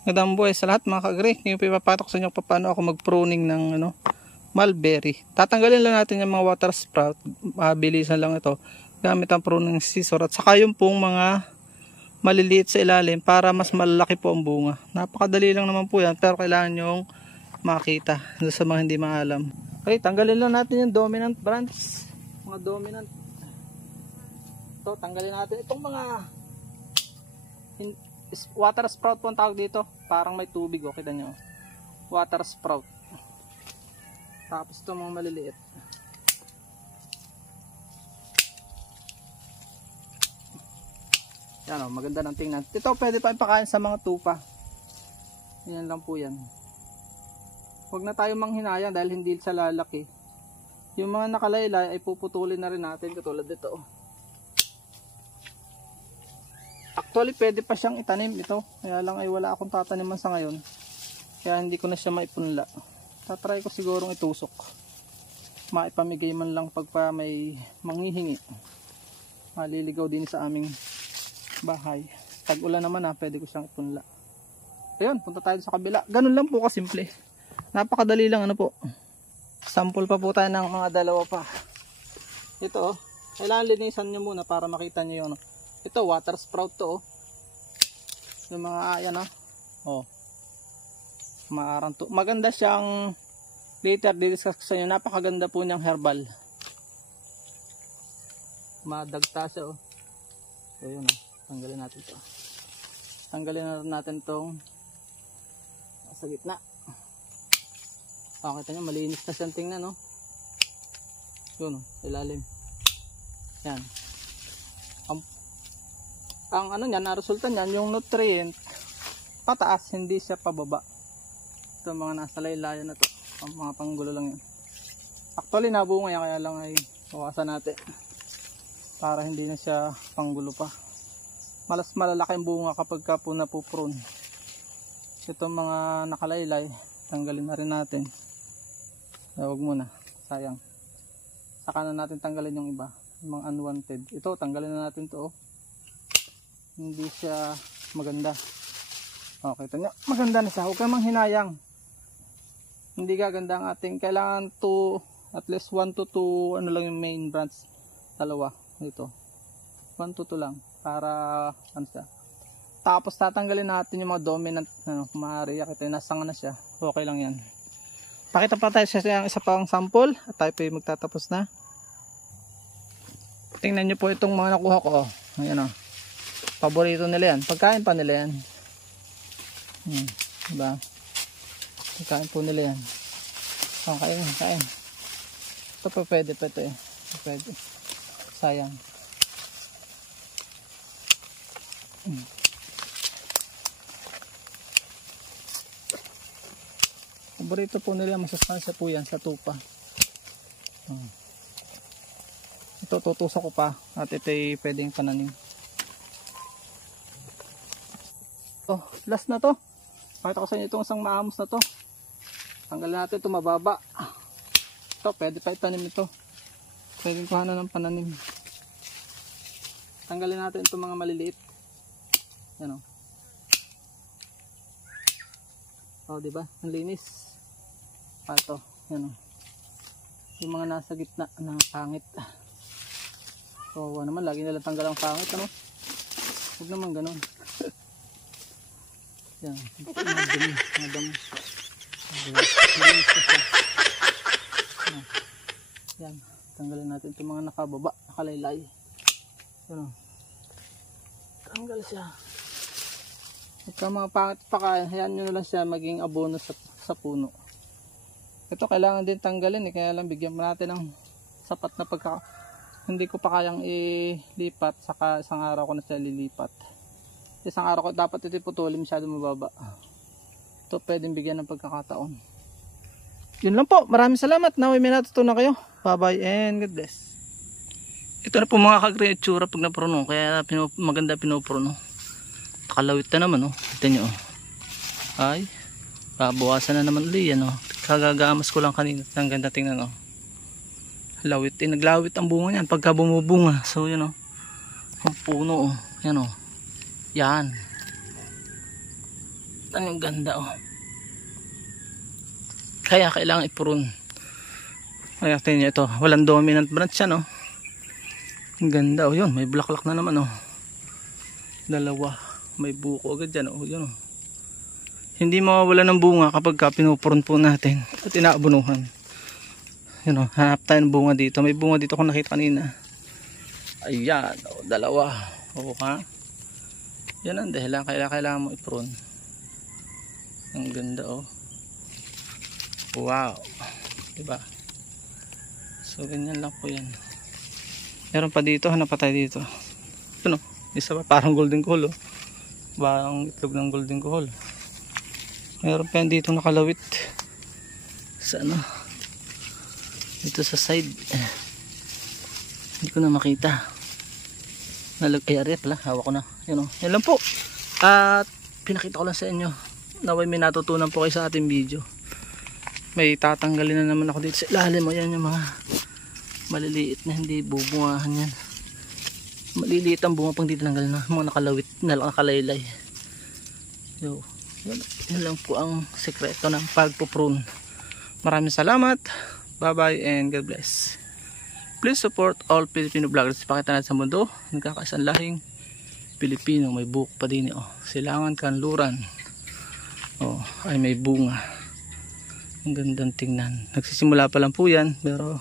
Magandang buhay sa lahat mga kagre. Ngayon ipapatok sa inyo paano ako mag-pruning ng mulberry. Tatanggalin lang natin yung mga water sprout. Mabilisan lang ito. Gamit ang pruning scissor at saka yung pong mga maliliit sa ilalim para mas malaki po ang bunga. Napakadali lang naman po yan pero kailangan nyong makita sa mga hindi maalam. Okay, tanggalin lang natin yung dominant branch. Mga dominant. Ito, tanggalin natin itong mga water sprout po ang tawag dito. Parang may tubig, okay na nyo. Water sprout. Tapos ito mga maliliit. Yan o, maganda ng tingnan. Ito pwede pa ipakain sa mga tupa. Yan lang po yan. Huwag na tayo manghinayang dahil hindi sa lalaki. Yung mga nakalaylay ay puputulin na rin natin katulad dito. Actually pwede pa siyang itanim ito. Kaya lang ay wala akong tataniman sa ngayon. Kaya hindi ko na siya maipunla. Tatry ko sigurong itusok. Maipamigay man lang pagpa may manghihingi. Maliligaw din sa aming bahay. Pag ulan naman pwede ko siyang ipunla. Ayun, punta tayo sa kabila. Ganun lang po kasimple. Napakadali lang po. Sample pa po tayo ng mga dalawa pa. Ito kailangan linisan nyo muna para makita nyo yung ito water sprout to yung mga ayan maarang to. Maganda siyang later di-discuss sa inyo. Napakaganda po niyang herbal. Madagta siya so yun tanggalin natin to. Tanggalin na natin tong sa gitna. Kita nyo malinis na siyang tingnan yun ilalim. Yan. Ang niyan, na resulta niyan, yung nutrient pataas, hindi siya pababa. Ito mga nasa laylayan na to, ang mga panggulo lang yan. Actually nabunga yan, kaya lang ay bawasan natin para hindi na siya panggulo pa. Malas malalaki ang bunga kapag ka po napuprune. Itong mga nakalaylay, tanggalin na rin natin. Huwag muna, sayang. Saka na natin tanggalin yung iba, yung mga unwanted. Ito, tanggalin na natin to hindi siya maganda. Kita nyo, maganda na siya. Huwag kang manghinayang. Hindi gaganda ang ating, kailangan to at least 1 to 2 lang yung main branch. Dalawa dito, 1 to 2 lang para siya. Tapos tatanggalin natin yung mga dominant maaari, kita nasanga na siya. Okay lang yan. Pakita pa tayo sa isa pang sample at tayo pa yung magtatapos na. Tingnan nyo po itong mga nakuha ko ayan paborito nila yan. Pagkain pa nila yan. Diba? Pagkain po nila yan. Kain. Ito pa pwede pa ito Pwede. Sayang. Paborito po nila. Masustansya po yan sa tupa. Ito tutusok ko pa. At ito ay pwedeng pananim. Last na to. Pakita ko sa inyo itong isang maamos na to. Tanggalin natin ito mababa. Ito pwede pa itanim ito. Pwedeng kuhanan ng pananim. Tanggalin natin itong mga maliliit. Yan diba? Ang linis. Ito. Yan yung mga nasa gitna na pangit. Naman lagi nalang tanggal ang pangit huwag naman ganun. Yan, mga dumi. Yan, tanggalin natin itong mga nakababa, nakalaylay. Tanggal siya. Pagka mga pangit pakain, hayaan nyo na lang siya maging abono sa puno. Ito kailangan din tanggalin kaya lang bigyan mo natin ng sapat na hindi ko pa kayang ilipat, saka isang araw ko na siya lilipat. Isang araw ko dapat ito putulin masyado mababa. Ito pwedeng bigyan ng pagkakataon. Yun lang po. Maraming salamat. Naway may natutunan kayo. Bye bye and God bless. Ito na po mga kagre itsura pag napuno. Kaya maganda pinupuno. Nakalawit na naman Ito nyo ay babawasan na naman ulit yan Kagagamas ko lang kanina. Ang ganda tingnan lawit. Naglawit ang bunga niyan pagka bumubunga. So yun ang puno yan Yan. Ang ganda oh. Kaya kailangan ipurun. Kaya tingnan nyo ito. Walang dominant branch yan oh. Ang ganda oh. Yun, may bulaklak na naman oh. Dalawa. May buko agad dyan oh. Yun oh. Hindi mawawala ng bunga kapag pinupurun po natin at inaabunuhan. Yun oh. Hanap tayo ng bunga dito. May bunga dito kung nakita kanina. Ayan oh. Dalawa. Oo ha. Yan ang dahilan. Kailangan mo ipurun. Ang ganda oh. Wow. Diba? So ganyan lang po yan. Meron pa dito. Hanap pa tayo dito. Ano? Isa pa parang golden kohol oh. Parang itlog ng golden kohol. Meron pa yan dito nakalawit. Sa ano? Dito sa side. Hindi ko na makita. Ay ari pala. Hawak ko na. Yan oh. Yan lang po. At pinakita ko lang sa inyo. Naway may natutunan po kayo sa ating video. May tatanggalin na naman ako dito sa ilalim mo. Yan yung mga maliliit na hindi bubungahan yan. Maliliit ang bunga pang dito tanggalin na. Mga nakalawit na lang nakalaylay. Yo, yun lang po ang sekreto ng pagpuprune. Maraming salamat. Bye bye and God bless. Please support all Filipino vloggers. Pakita natin sa mundo. Nagkakaisang lahing Pilipino. May buhok pa din oh. Silangan kanluran. Oh, ay may bunga. Ang gandang tingnan. Nagsisimula pa lang po yan. Pero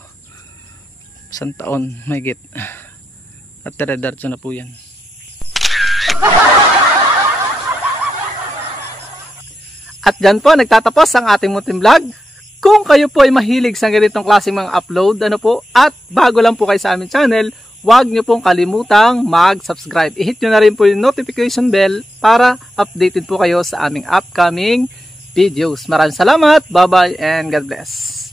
isang taon may git. At dire-diretso na po yan. At dyan po nagtatapos ang ating munting vlog. Kung kayo po ay mahilig sa ganitong klaseng mga upload, ano po, at bago lang po kayo sa aming channel, huwag nyo pong kalimutang mag-subscribe. I-hit nyo na rin po yung notification bell para updated po kayo sa aming upcoming videos. Maraming salamat, bye bye and God bless.